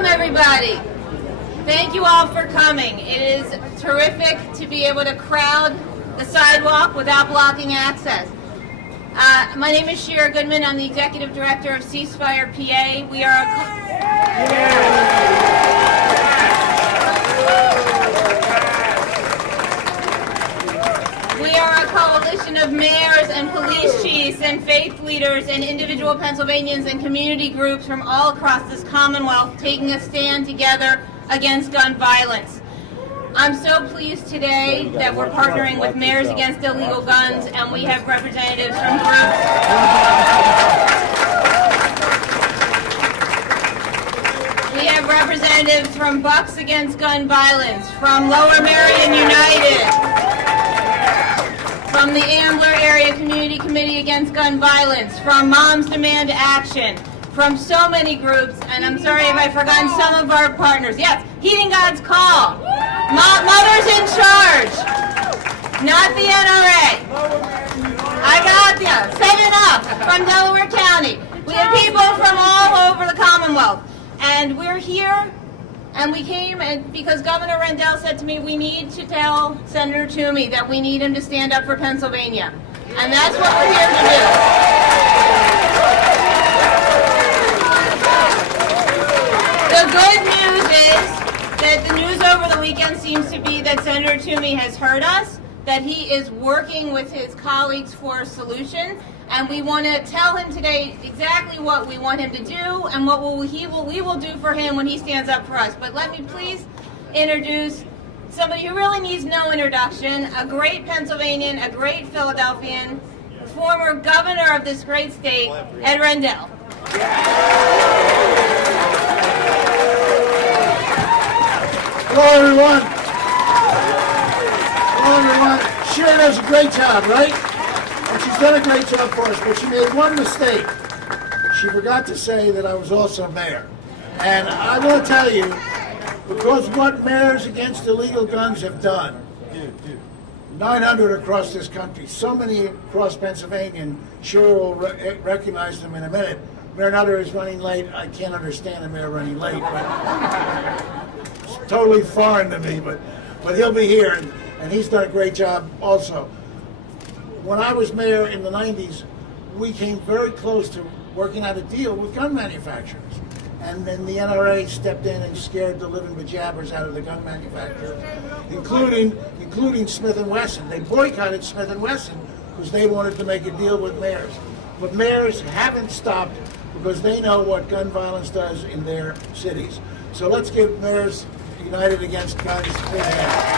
Welcome, everybody. Thank you all for coming. It is terrific to be able to crowd the sidewalk without blocking access. My name is Shira Goodman. I'm the Executive Director of CeaseFirePA. We are a coalition of mayors and police chiefs and faith leaders and individual Pennsylvanians and community groups from all across this Commonwealth taking a stand together against gun violence. I'm so pleased today that we're partnering with Mayors Against Illegal Guns, and we have representatives from groups. We have representatives from Bucks Against Gun Violence, from Lower Merion United, from the Ambler Area Community Committee Against Gun Violence, from Moms Demand Action, from so many groups, and I'm sorry if I've forgotten some of our partners. Yes, Heeding God's Call, Mothers in Charge, not the NRA. I got you. 7 Up from Delaware County. We have people from all over the Commonwealth, and we're here. And we came because Governor Rendell said to me, we need to tell Senator Toomey that we need him to stand up for Pennsylvania. And that's what we're here to do. The good news is that the news over the weekend seems to be that Senator Toomey has heard us, that he is working with his colleagues for a solution. And we want to tell him today exactly what we want him to do and what we will do for him when he stands up for us. But let me please introduce somebody who really needs no introduction, a great Pennsylvanian, a great Philadelphian, former governor of this great state, Ed Rendell. Hello, everyone. Hello, everyone. Shira does a great job, right? And she's done a great job for us, but she made one mistake. She forgot to say that I was also mayor. And I want to tell you, because what Mayors Against Illegal Guns have done, 900 across this country, so many across Pennsylvania, and Shira will recognize them in a minute. Mayor Nutter is running late. I can't understand a mayor running late, but it's totally foreign to me, but he'll be here, and he's done a great job also. When I was mayor in the 90s, we came very close to working out a deal with gun manufacturers. And then the NRA stepped in and scared the living bejabbers out of the gun manufacturers, including Smith & Wesson. They boycotted Smith & Wesson because they wanted to make a deal with mayors. But mayors haven't stopped because they know what gun violence does in their cities. So let's give Mayors United Against Guns a big hand.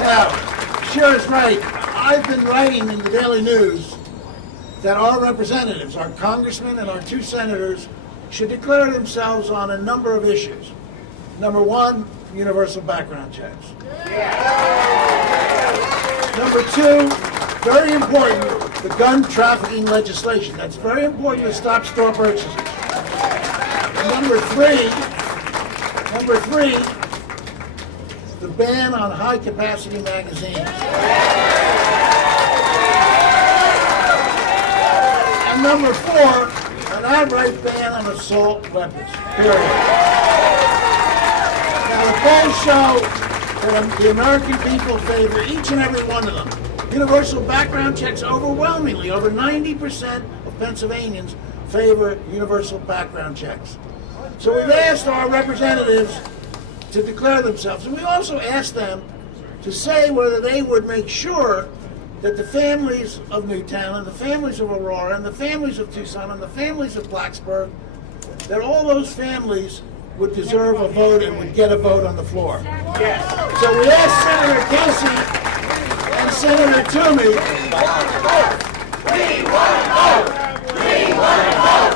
Now, Shira's right. I've been writing in the Daily News that our representatives, our congressmen and our 2 senators, should declare themselves on a number of issues. Number 1, universal background checks. Number 2, very important, the gun trafficking legislation. That's very important to stop store purchases. And number three, the ban on high-capacity magazines. And number 4, an outright ban on assault weapons, period. Now, the polls show that the American people favor each and every one of them. Universal background checks overwhelmingly, over 90% of Pennsylvanians favor universal background checks. So we've asked our representatives to declare themselves. And we also asked them to say whether they would make sure that the families of Newtown and the families of Aurora and the families of Tucson and the families of Blacksburg, that all those families would deserve a vote and would get a vote on the floor. Yes. So we asked Senator Casey and Senator Toomey. We want to vote! We want to vote! We want to vote!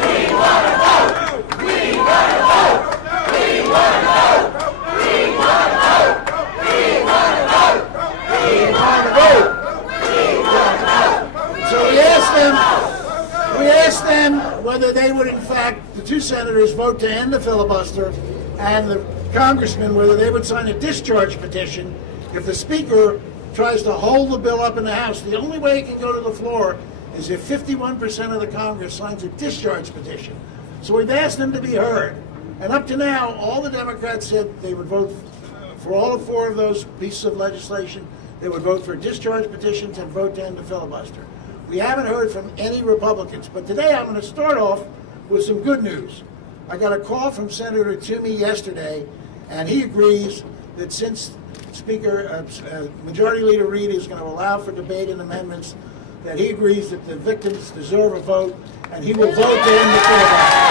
We want to vote! We want to vote! We want to vote! We want to vote! We want to vote! We want to vote! So we asked them whether they would, in fact, the 2 senators vote to end the filibuster, and the congressmen whether they would sign a discharge petition if the speaker tries to hold the bill up in the House. The only way it can go to the floor is if 51% of the Congress signs a discharge petition. So we've asked them to be heard. And up to now, all the Democrats said they would vote for all 4 of those pieces of legislation. They would vote for discharge petitions and vote to end the filibuster. We haven't heard from any Republicans. But today I'm going to start off with some good news. I got a call from Senator Toomey yesterday, and he agrees that since Majority Leader Reid is going to allow for debate and amendments, that he agrees that the victims deserve a vote, and he will vote to end the filibuster.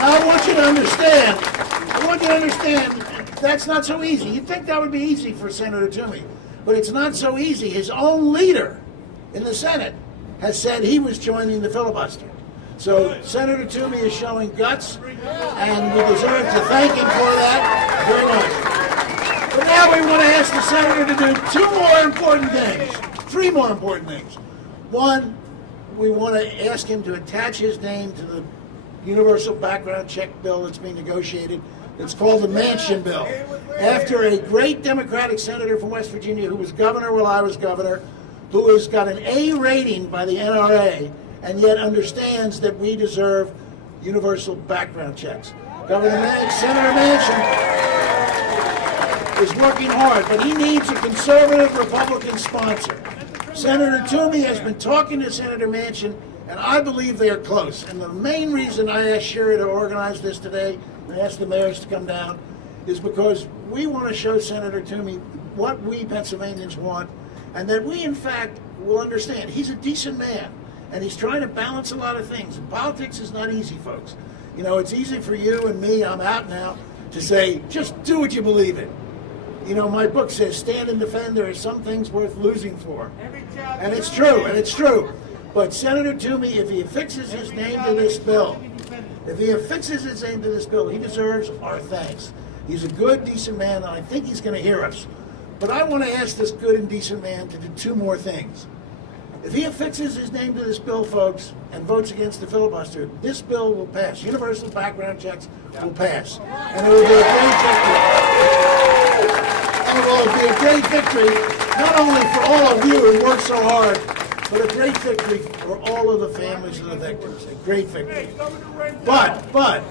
I want you to understand, that's not so easy. You'd think that would be easy for Senator Toomey, but it's not so easy. His own leader in the Senate has said he was joining the filibuster. So Senator Toomey is showing guts, and we deserve to thank him for that very much. But now we want to ask the senator to do 2 more important things, 3 more important things. One, we want to ask him to attach his name to the universal background check bill that's being negotiated. It's called the Manchin bill. After a great Democratic senator from West Virginia who was governor while I was governor, who has got an A rating by the NRA, and yet understands that we deserve universal background checks. Senator Manchin is working hard, but he needs a conservative Republican sponsor. Senator Toomey has been talking to Senator Manchin, and I believe they are close. And the main reason I asked Sherry to organize this today, and asked the mayors to come down, is because we want to show Senator Toomey what we Pennsylvanians want, and that we, in fact, will understand. He's a decent man, and he's trying to balance a lot of things. And politics is not easy, folks. You know, it's easy for you and me, I'm out now, to say, just do what you believe in. You know, my book says, stand and defend, there are some things worth losing for. And it's true, But Senator Toomey, if he affixes his name to this bill, he deserves our thanks. He's a good, decent man, and I think he's going to hear us. But I want to ask this good and decent man to do 2 more things. If he affixes his name to this bill, folks, and votes against the filibuster, this bill will pass. Universal background checks will pass. And it will be a great victory. Not only for all of you who worked so hard, but a great victory for all of the families of the victims. A great victory. But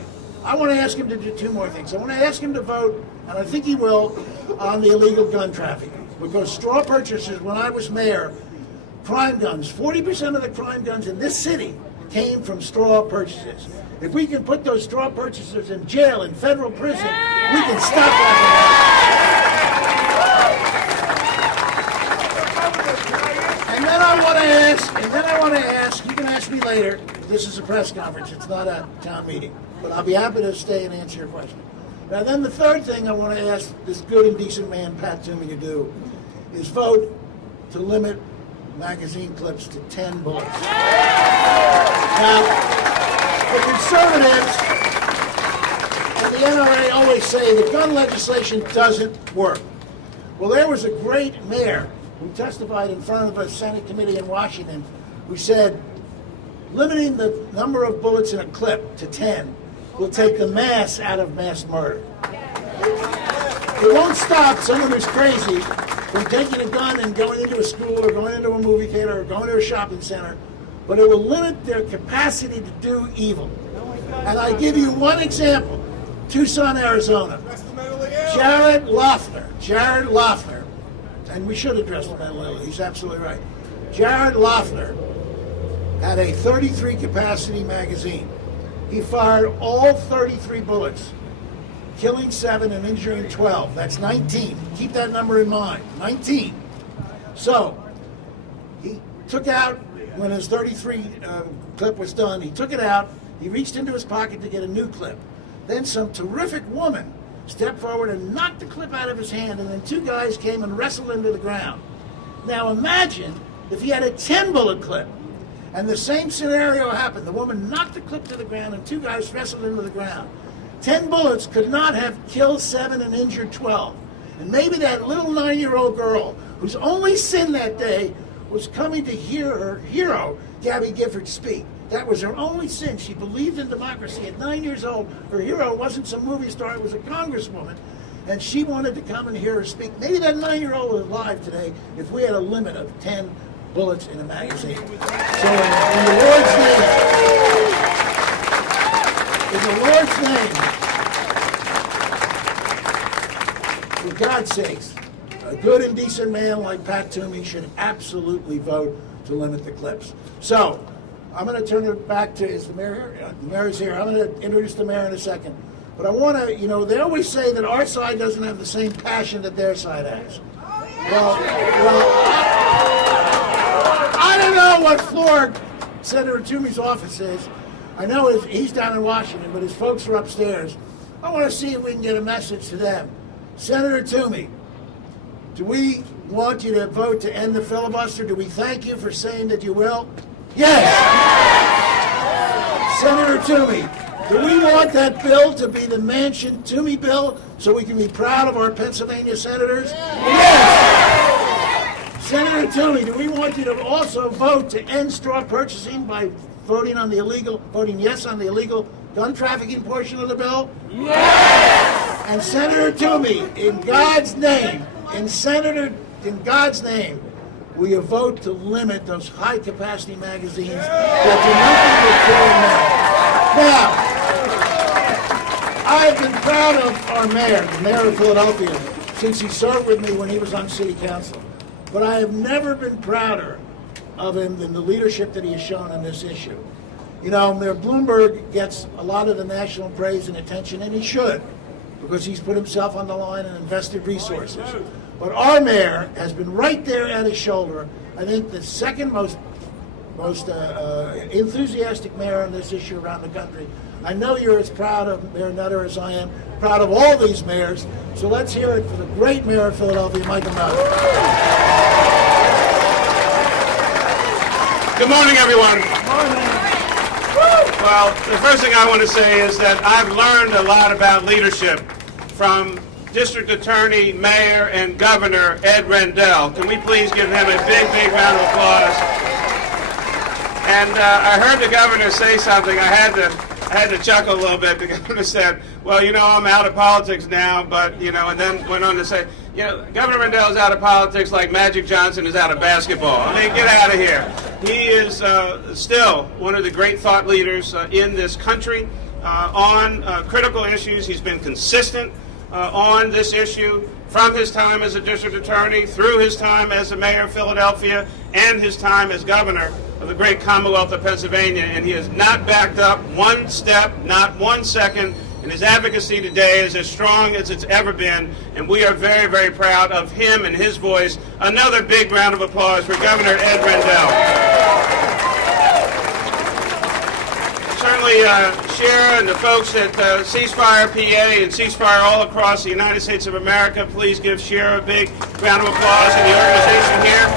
I want to ask him to do 2 more things. I want to ask him to vote, and I think he will, on the illegal gun trafficking. Because straw purchases, when I was mayor, crime guns, 40% of the crime guns in this city came from straw purchases. If we can put those straw purchasers in jail, in federal prison, we can stop that. And then I want to ask, you can ask me later, this is a press conference, it's not a town meeting, but I'll be happy to stay and answer your question. Now then the third thing I want to ask this good and decent man, Pat Toomey, to do is vote to limit magazine clips to 10 bullets. Now, the conservatives and the NRA always say that gun legislation doesn't work. Well, there was a great mayor who testified in front of a Senate committee in Washington who said, limiting the number of bullets in a clip to 10 will take the mass out of mass murder. It won't stop someone who's crazy from taking a gun and going into a school or going into a movie theater or going to a shopping center, but it will limit their capacity to do evil. And I give you one example. Tucson, Arizona. Jared Loeffler, and we should address the mentally ill, he's absolutely right. Jared Loeffler had a 33 capacity magazine. He fired all 33 bullets, killing 7 and injuring 12. That's 19. Keep that number in mind. 19. So he took out, when his 33 clip was done, he took it out, he reached into his pocket to get a new clip. Then some terrific woman stepped forward and knocked the clip out of his hand, and then 2 guys came and wrestled him to the ground. Now imagine if he had a 10-bullet clip, and the same scenario happened. The woman knocked the clip to the ground, and 2 guys wrestled him to the ground. 10 bullets could not have killed 7 and injured 12. And maybe that little 9-year-old girl, whose only sin that day was coming to hear her hero, Gabby Gifford, speak. That was her only sin. She believed in democracy. At 9 years old, her hero wasn't some movie star, it was a congresswoman. and she wanted to come and hear her speak. Maybe that 9-year-old was alive today if we had a limit of 10 bullets in a magazine. So in the Lord's name, for God's sakes, a good and decent man like Pat Toomey should absolutely vote to limit the clips. So, I'm going to turn it back to, is the mayor here? Yeah, the mayor's here. I'm going to introduce the mayor in a second. But I want to, they always say that our side doesn't have the same passion that their side has. Well, I don't know what floor Senator Toomey's office is. I know he's down in Washington, but his folks are upstairs. I want to see if we can get a message to them. Senator Toomey, do we want you to vote to end the filibuster? Do we thank you for saying that you will? Yes! Senator Toomey, do we want that bill to be the Manchin Toomey bill so we can be proud of our Pennsylvania senators? Yes! Senator Toomey, do we want you to also vote to end straw purchasing by voting yes on the illegal gun trafficking portion of the bill? Yes! And Senator Toomey, in God's name, in God's name, will you vote to limit those high-capacity magazines that do nothing but killing men? Now, I've been proud of our mayor, the mayor of Philadelphia, since he served with me when he was on city council. But I have never been prouder of him than the leadership that he has shown on this issue. Mayor Bloomberg gets a lot of the national praise and attention, and he should, because he's put himself on the line and invested resources. But our mayor has been right there at his shoulder. I think the second most enthusiastic mayor on this issue around the country. I know you're as proud of Mayor Nutter as I am, proud of all these mayors. So let's hear it for the great mayor of Philadelphia, Michael Nutter. Good morning, everyone. Good morning. Well, the first thing I want to say is that I've learned a lot about leadership from District Attorney, Mayor, and Governor Ed Rendell. Can we please give him a big, big round of applause? And I heard the governor say something. I had to chuckle a little bit. The governor said, well, I'm out of politics now, but, and then went on to say, Governor Rendell is out of politics like Magic Johnson is out of basketball. I mean, get out of here. He is still one of the great thought leaders in this country on critical issues. He's been consistent on this issue from his time as a district attorney, through his time as the mayor of Philadelphia, and his time as governor of the great Commonwealth of Pennsylvania. And he has not backed up one step, not 1 second. And his advocacy today is as strong as it's ever been. And we are very, very proud of him and his voice. Another big round of applause for Governor Ed Rendell. Certainly, Shara and the folks at CeaseFirePA and CeaseFire all across the United States of America, please give Shara a big round of applause and the organization here.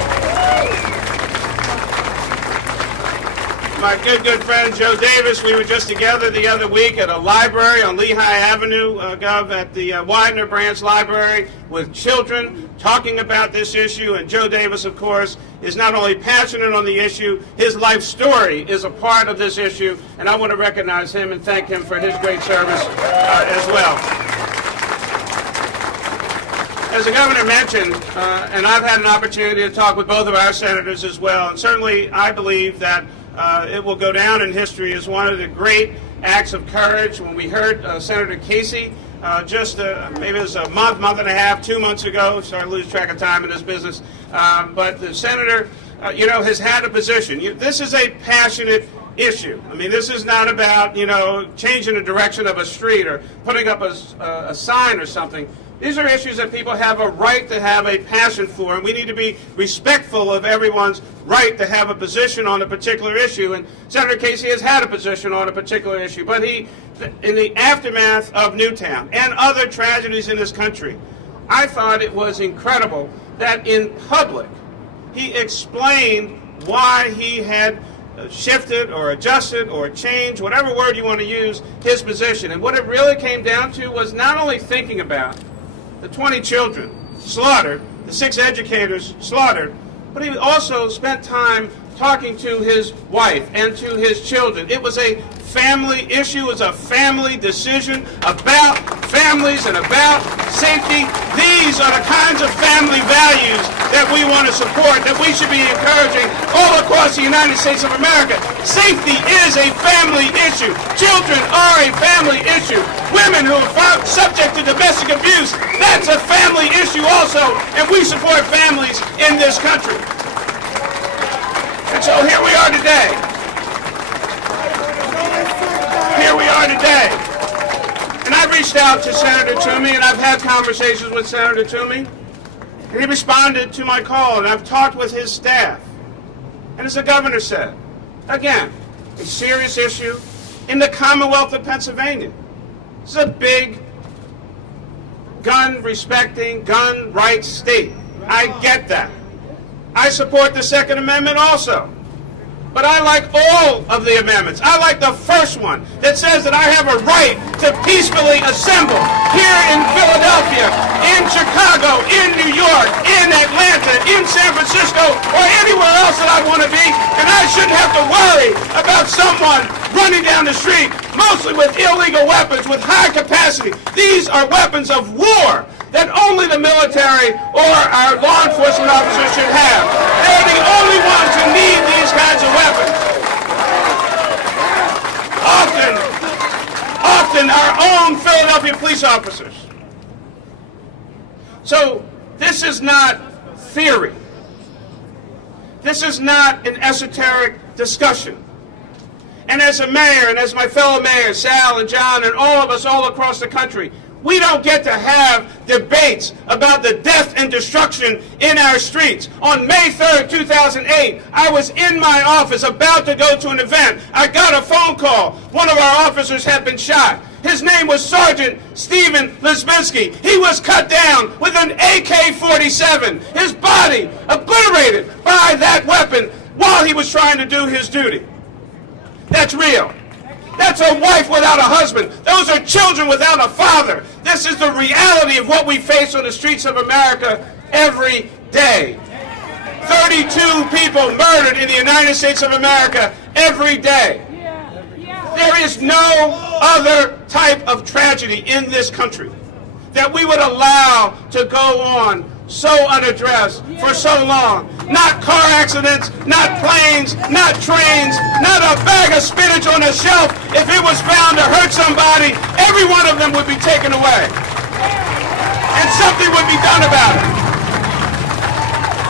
My good friend Joe Davis, we were just together the other week at a library on Lehigh Avenue, Gov, at the Widener Branch Library with children talking about this issue. And Joe Davis, of course, is not only passionate on the issue, his life story is a part of this issue. And I want to recognize him and thank him for his great service as well. As the governor mentioned, and I've had an opportunity to talk with both of our senators as well, and certainly I believe that it will go down in history as one of the great acts of courage when we heard Senator Casey maybe it was a month and a half, 2 months ago, started to lose track of time in this business, but the senator, has had a position. This is a passionate issue. I mean, this is not about, changing the direction of a street or putting up a sign or something. These are issues that people have a right to have a passion for, and we need to be respectful of everyone's right to have a position on a particular issue. And Senator Casey has had a position on a particular issue, but he, in the aftermath of Newtown and other tragedies in this country, I thought it was incredible that in public he explained why he had shifted or adjusted or changed, whatever word you want to use, his position. And what it really came down to was not only thinking about the 20 children slaughtered, the 6 educators slaughtered, but he also spent time talking to his wife and to his children. It was a family issue, it was a family decision about families and about safety. These are the kinds of family values that we want to support, that we should be encouraging all across the United States of America. Safety is a family issue. Children are a family issue. Women who are subject to domestic abuse, that's a family issue also, and we support families in this country. And so here we are today. Here we are today. And I reached out to Senator Toomey, and I've had conversations with Senator Toomey, and he responded to my call, and I've talked with his staff. And as the governor said, again, a serious issue in the Commonwealth of Pennsylvania. This is a big, gun-respecting, gun rights state. I get that. I support the Second Amendment also. But I like all of the amendments. I like the first one that says that I have a right to peacefully assemble here in Philadelphia, in Chicago, in New York, in Atlanta, in San Francisco, or anywhere else that I want to be, and I shouldn't have to worry about someone running down the street, mostly with illegal weapons, with high capacity. These are weapons of war that only the military or our law enforcement officers should have. They're the only ones who need these kinds of weapons. Often our own Philadelphia police officers. So this is not theory. This is not an esoteric discussion. And as a mayor, and as my fellow mayors, Sal and John, and all of us all across the country, we don't get to have debates about the death and destruction in our streets. On May 3rd, 2008, I was in my office about to go to an event. I got a phone call. One of our officers had been shot. His name was Sergeant Stephen Lisbinski. He was cut down with an AK-47. His body obliterated by that weapon while he was trying to do his duty. That's real. That's a wife without a husband. Those are children without a father. This is the reality of what we face on the streets of America every day. 32 people murdered in the United States of America every day. There is no other type of tragedy in this country that we would allow to go on so unaddressed for so long. Not car accidents, not planes, not trains, not a bag of spinach on a shelf. If it was found to hurt somebody, every one of them would be taken away. And something would be done about it.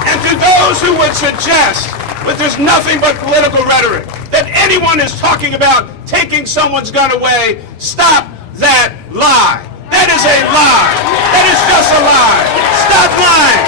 And to those who would suggest that there's nothing but political rhetoric, that anyone is talking about taking someone's gun away, stop that lie. That is a lie. That is just a lie. Stop lying.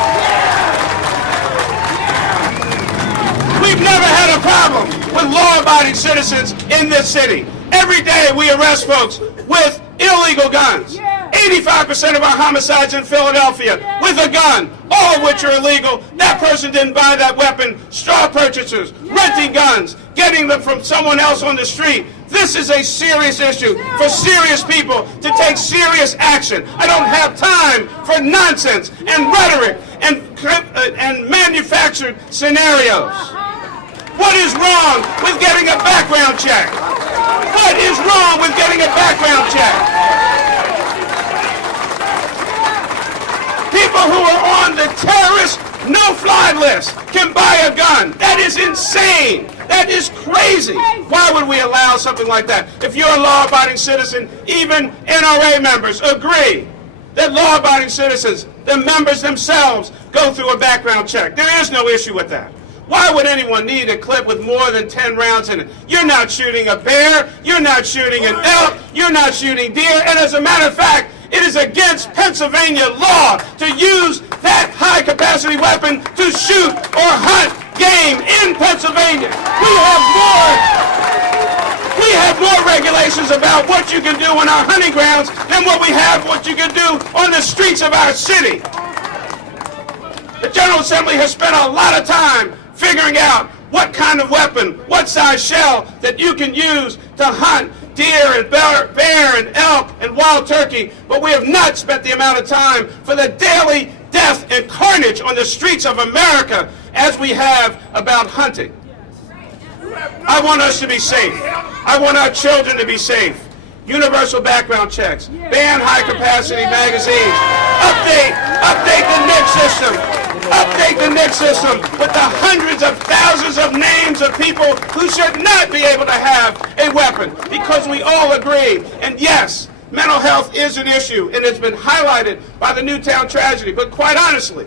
We've never had a problem with law-abiding citizens in this city. Every day we arrest folks with illegal guns. 85% of our homicides in Philadelphia with a gun, all of which are illegal. That person didn't buy that weapon. Straw purchasers, renting guns, getting them from someone else on the street. This is a serious issue for serious people to take serious action. I don't have time for nonsense and rhetoric and manufactured scenarios. What is wrong with getting a background check? What is wrong with getting a background check? People who are on the terrorist no-fly list can buy a gun. That is insane. That is crazy. Why would we allow something like that? If you're a law-abiding citizen, even NRA members agree that law-abiding citizens, the members themselves, go through a background check. There is no issue with that. Why would anyone need a clip with more than 10 rounds in it? You're not shooting a bear. You're not shooting an elk. You're not shooting deer. And as a matter of fact, it is against Pennsylvania law to use that high-capacity weapon to shoot or hunt game in Pennsylvania. We have more regulations about what you can do on our hunting grounds than what you can do on the streets of our city. The General Assembly has spent a lot of time figuring out what kind of weapon, what size shell that you can use to hunt deer and bear and elk and wild turkey, but we have not spent the amount of time for the daily death and carnage on the streets of America as we have about hunting. I want us to be safe. I want our children to be safe. universal background checks, ban high-capacity magazines, update the NICS system, update the NICS system with the hundreds of thousands of names of people who should not be able to have a weapon, because we all agree. And yes, mental health is an issue, and it's been highlighted by the Newtown tragedy. But quite honestly,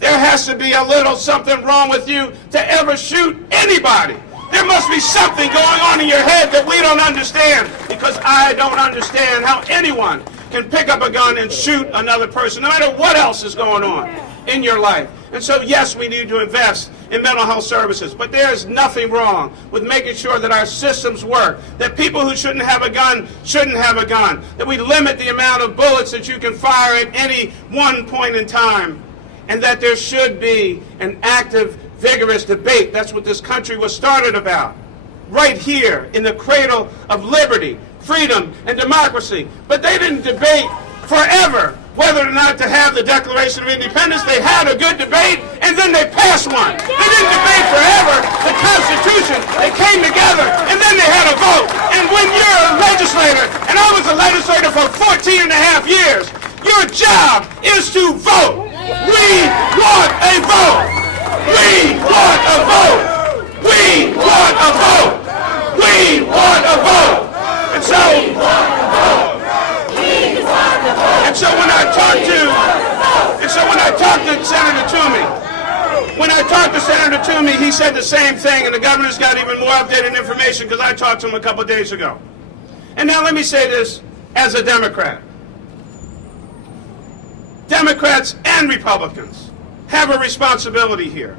there has to be a little something wrong with you to ever shoot anybody. There must be something going on in your head that we don't understand, because I don't understand how anyone can pick up a gun and shoot another person, no matter what else is going on in your life. And so, yes, we need to invest in mental health services, but there is nothing wrong with making sure that our systems work, that people who shouldn't have a gun shouldn't have a gun, that we limit the amount of bullets that you can fire at any one point in time, and that there should be an active, vigorous debate. That's what this country was started about, right here in the cradle of liberty, freedom, and democracy. But they didn't debate forever whether or not to have the Declaration of Independence. They had a good debate, and then they passed one. They didn't debate forever the Constitution. They came together, and then they had a vote. And when you're a legislator, and I was a legislator for 14 and a half years, your job is to vote. We want a vote. We want a vote! We want a vote! We want a vote! And so when I talked to Senator Toomey, he said the same thing, and the governor's got even more updated information because I talked to him a couple of days ago. And now let me say this as a Democrat. Democrats and Republicans have a responsibility here.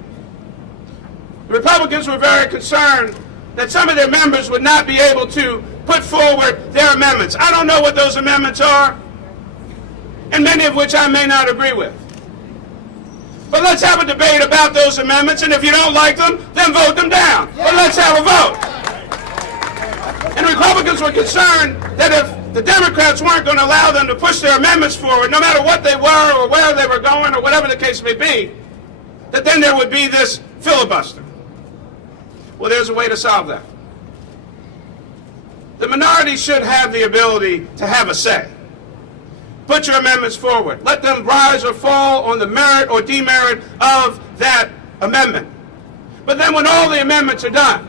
The Republicans were very concerned that some of their members would not be able to put forward their amendments. I don't know what those amendments are, and many of which I may not agree with. But let's have a debate about those amendments, and if you don't like them, then vote them down. But let's have a vote. And the Republicans were concerned that if the Democrats weren't going to allow them to push their amendments forward, no matter what they were or where they were going or whatever the case may be, that then there would be this filibuster. Well, there's a way to solve that. The minority should have the ability to have a say. Put your amendments forward. Let them rise or fall on the merit or demerit of that amendment. But then when all the amendments are done,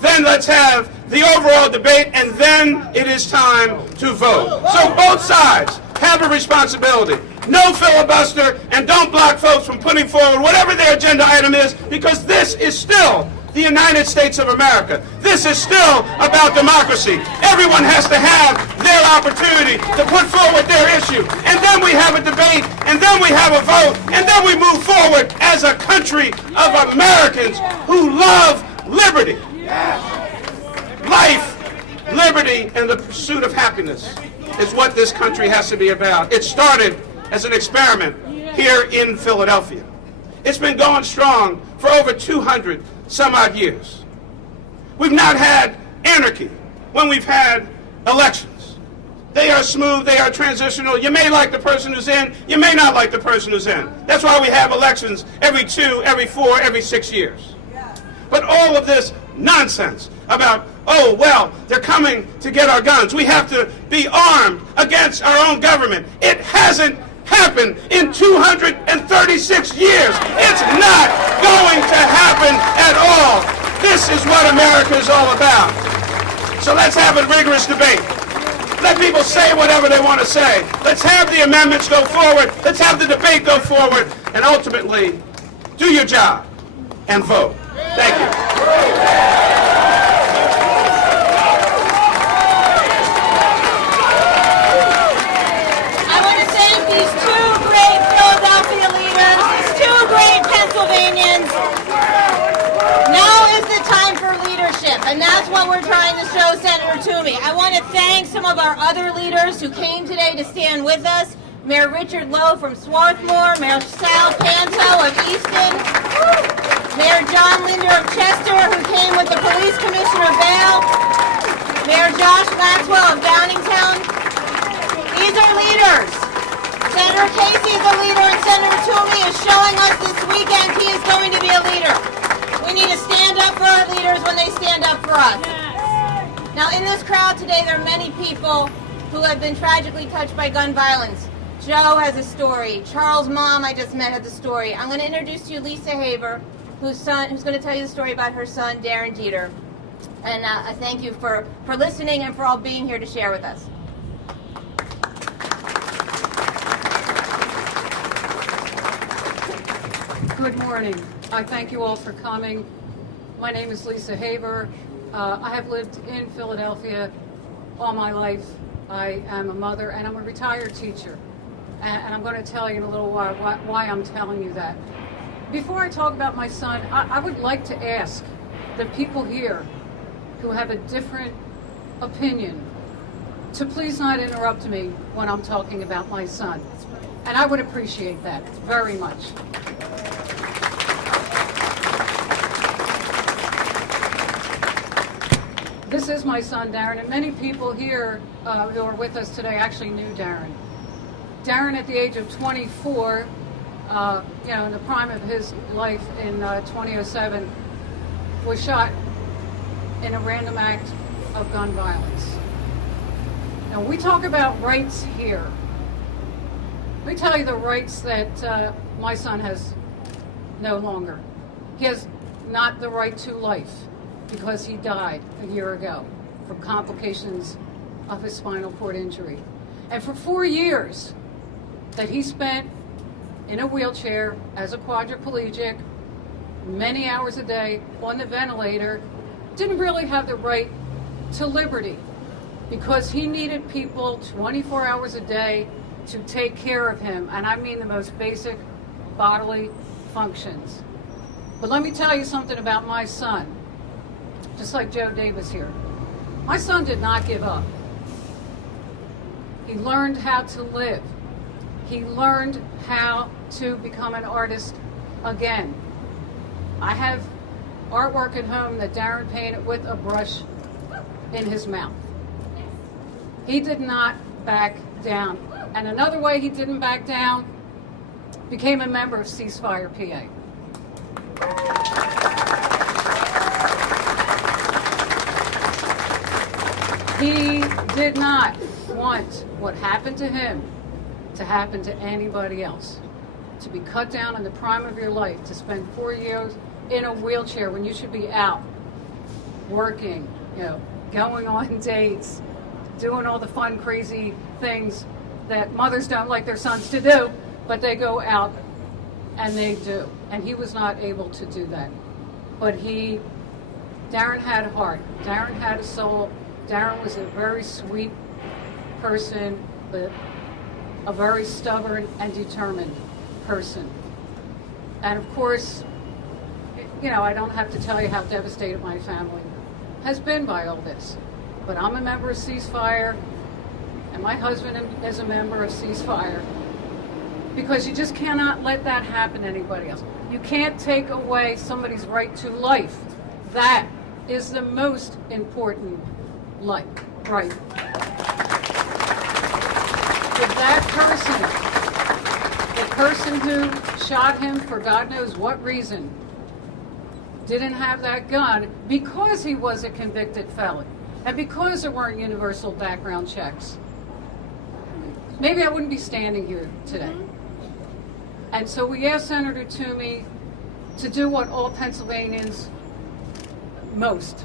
then let's have the overall debate, and then it is time to vote. So both sides have a responsibility. No filibuster, and don't block folks from putting forward whatever their agenda item is, because this is still the United States of America. This is still about democracy. Everyone has to have their opportunity to put forward their issue. And then we have a debate, and then we have a vote, and then we move forward as a country of Americans who love liberty. Life, liberty, and the pursuit of happiness is what this country has to be about. It started as an experiment here in Philadelphia. It's been going strong for over 200 some odd years. We've not had anarchy when we've had elections. They are smooth, they are transitional. You may like the person who's in, you may not like the person who's in. That's why we have elections every 2, every 4, every 6 years. But all of this nonsense about, oh, well, they're coming to get our guns. We have to be armed against our own government. It hasn't happened in 236 years. It's not going to happen at all. This is what America is all about. So let's have a rigorous debate. Let people say whatever they want to say. Let's have the amendments go forward. Let's have the debate go forward. And ultimately, do your job and vote. Thank you. I want to thank these two great Philadelphia leaders, these two great Pennsylvanians. Now is the time for leadership, and that's what we're trying to show Senator Toomey. I want to thank some of our other leaders who came today to stand with us. Mayor Richard Lowe from Swarthmore, Mayor Sal Panto of Easton, Mayor John Linder of Chester, who came with the Police Commissioner of Vale, Mayor Josh Maxwell of Downingtown. These are leaders. Senator Casey is a leader, and Senator Toomey is showing us this weekend he is going to be a leader. We need to stand up for our leaders when they stand up for us. Now, in this crowd today, there are many people who have been tragically touched by gun violence. Joe has a story. Charles' mom, I just met, has a story. I'm going to introduce to you Lisa Haber, who's going to tell you the story about her son, Darren Jeter. And I thank you for listening and for all being here to share with us. Good morning. I thank you all for coming. My name is Lisa Haber. I have lived in Philadelphia all my life. I am a mother and I'm a retired teacher. And I'm going to tell you in a little while why I'm telling you that. Before I talk about my son, I would like to ask the people here who have a different opinion to please not interrupt me when I'm talking about my son. And I would appreciate that very much. This is my son, Darren, and many people here who are with us today actually knew Darren. Darren, at the age of 24, in the prime of his life in 2007, was shot in a random act of gun violence. Now, we talk about rights here. Let me tell you the rights that my son has no longer. He has not the right to life because he died a year ago from complications of his spinal cord injury. And for 4 years that he spent in a wheelchair as a quadriplegic, many hours a day on the ventilator, didn't really have the right to liberty because he needed people 24 hours a day to take care of him, and I mean the most basic bodily functions. But let me tell you something about my son, just like Joe Davis here. My son did not give up. He learned how to live. He learned how to become an artist again. I have artwork at home that Darren painted with a brush in his mouth. He did not back down. And another way he didn't back down, became a member of CeaseFirePA. He did not want what happened to him to happen to anybody else. To be cut down in the prime of your life, to spend 4 years in a wheelchair when you should be out, working, going on dates, doing all the fun, crazy things that mothers don't like their sons to do, but they go out and they do. And he was not able to do that. But Darren had a heart. Darren had a soul. Darren was a very sweet person, but a very stubborn and determined person. And of course, I don't have to tell you how devastated my family has been by all this. But I'm a member of CeaseFire, and my husband is a member of CeaseFire, because you just cannot let that happen to anybody else. You can't take away somebody's right to life. That is the most important right. If that person who shot him for God knows what reason, didn't have that gun because he was a convicted felon and because there weren't universal background checks, maybe I wouldn't be standing here today. And so we asked Senator Toomey to do what all Pennsylvanians, most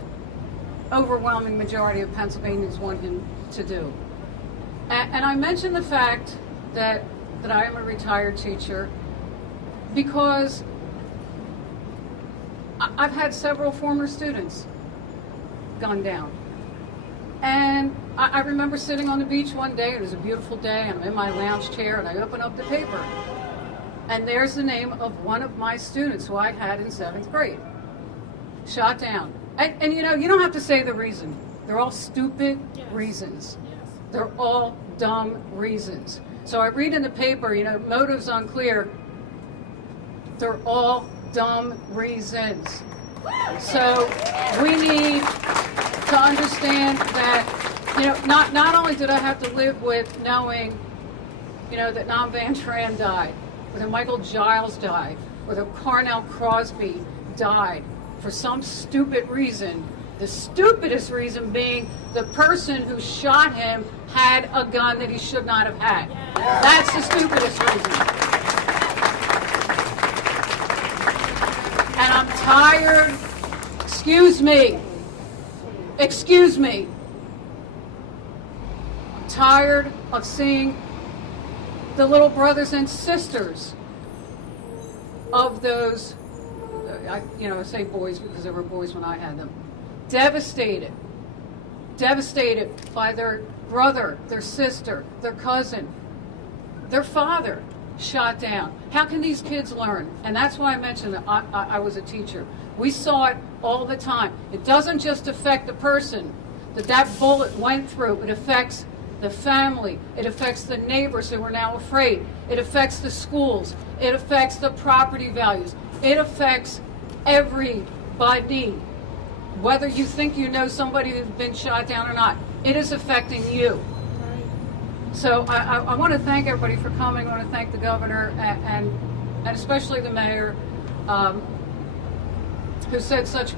overwhelming majority of Pennsylvanians want him to do. And I mentioned the fact that I am a retired teacher because I've had several former students gunned down. And I remember sitting on the beach one day, it was a beautiful day, I'm in my lounge chair and I open up the paper. And there's the name of one of my students who I had in 7th grade. Shot down. And you don't have to say the reason. They're all stupid reasons. They're all dumb reasons. So I read in the paper, motives unclear. They're all dumb reasons. So we need to understand that, not only did I have to live with knowing, that Nam Van Tran died, or that Michael Giles died, or that Carnell Crosby died for some stupid reason The stupidest reason being the person who shot him had a gun that he should not have had. That's the stupidest reason. And I'm tired, excuse me, I'm tired of seeing the little brothers and sisters of those, I say boys because there were boys when I had them, devastated by their brother, their sister, their cousin, their father shot down. How can these kids learn? And that's why I mentioned that I was a teacher. We saw it all the time. It doesn't just affect the person that bullet went through. It affects the family. It affects the neighbors who are now afraid. It affects the schools. It affects the property values. It affects everybody. Whether you think you know somebody who's been shot down or not, it is affecting you. So I want to thank everybody for coming. I want to thank the governor and especially the mayor, who said such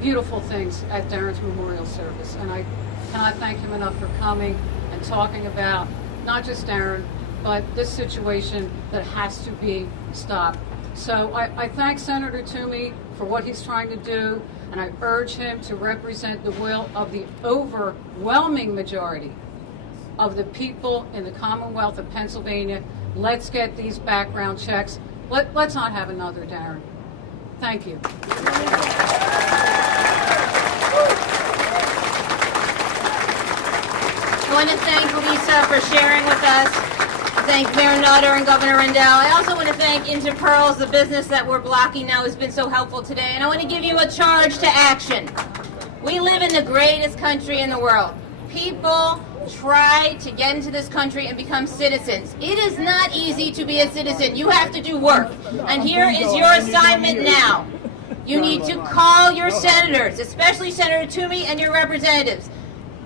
beautiful things at Darren's memorial service. And I cannot thank him enough for coming and talking about not just Darren, but this situation that has to be stopped. So I thank Senator Toomey for what he's trying to do, and I urge him to represent the will of the overwhelming majority of the people in the Commonwealth of Pennsylvania. Let's get these background checks. Let's not have another Darren. Thank you. I want to thank Lisa for sharing with us. Thank Mayor Nutter and Governor Rendell. I also want to thank Interpearls, the business that we're blocking now, has been so helpful today. And I want to give you a charge to action. We live in the greatest country in the world. People try to get into this country and become citizens. It is not easy to be a citizen. You have to do work. And here is your assignment now. You need to call your senators, especially Senator Toomey and your representatives.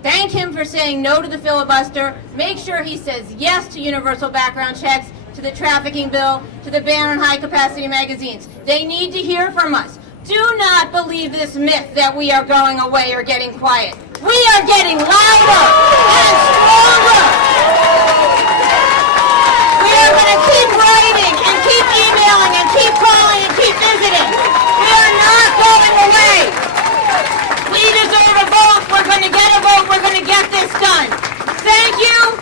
Thank him for saying no to the filibuster. Make sure he says yes to universal background checks, to the trafficking bill, to the ban on high-capacity magazines. They need to hear from us. Do not believe this myth that we are going away or getting quiet. We are getting louder and stronger. We are going to keep writing and keep emailing and keep calling and keep visiting. We are not going away. We deserve a vote. We're going to get a vote. We're going to get this done. Thank you.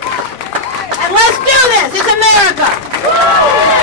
And let's do this. It's America.